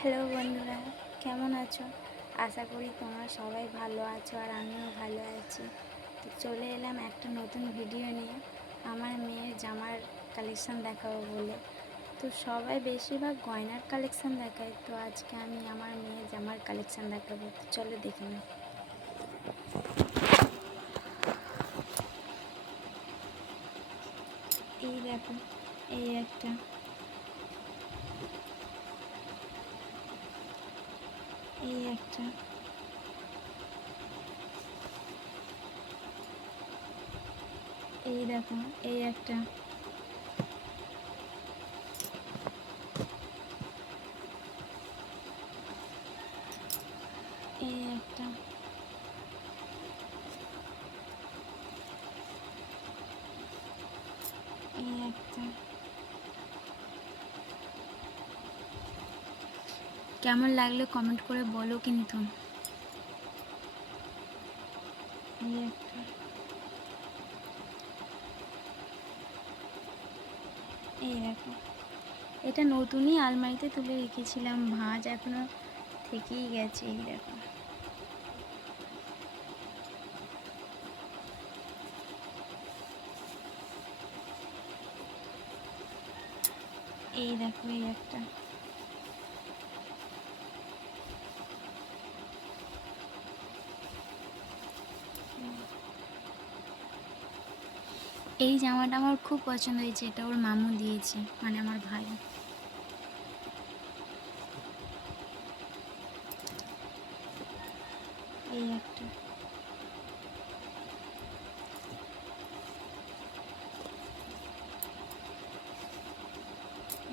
Hello বন্ধুরা, কেমন আছো? আশা করি তোমরা সবাই ভালো আছো আর আমিও ভালো আছি। তো চলে এলাম একটা নতুন ভিডিও নিয়ে, আমার মেয়ের জামার কালেকশান দেখাবো বলে। তো সবাই বেশিরভাগ গয়নার কালেকশান দেখায়, তো আজকে আমি আমার মেয়ের জামার কালেকশান দেখাবো। তো চলো দেখে নাও। এই দেখো, এই একটা, এই একটা, এই দেখো, এই একটা, এই একটা, এই একটা। কেমন লাগলো কমেন্ট করে বলো কিন্তু। এই একটা, এই দেখো, এটা নতুনই আলমারিতে তুলে রেখেছিলাম, ভাঁজ এখনো থেকেই গেছে। এই দেখো, এই দেখো, এই একটা, এই জামাটা আমার খুব পছন্দ হয়েছে, এটা ওর মামু দিয়েছে, মানে আমার ভাই। এই একটা,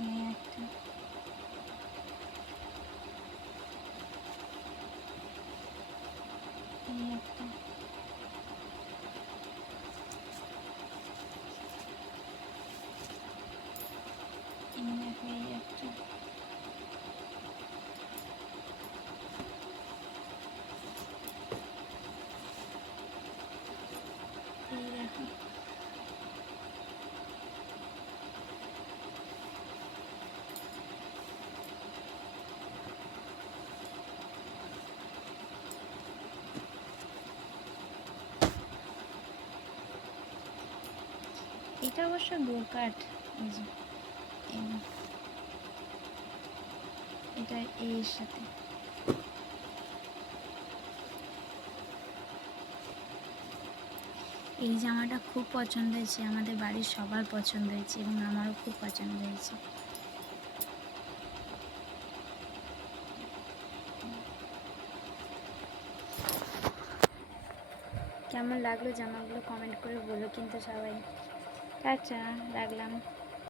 এই একটা, এই একটা, এই দেখো, এই একটা, এই দেখো, এটা অবশ্য ব্রোকাট। এই যে, এই, এটা এর সাথে। এই জামাটা খুব পছন্দ হয়েছে, আমাদের বাড়ির সবার পছন্দ হয়েছে এবং আমারও খুব পছন্দ হয়েছে। কেমন লাগলো জামাগুলো কমেন্ট করে বলো কিন্তু সবাই। টাটা, রাখলাম।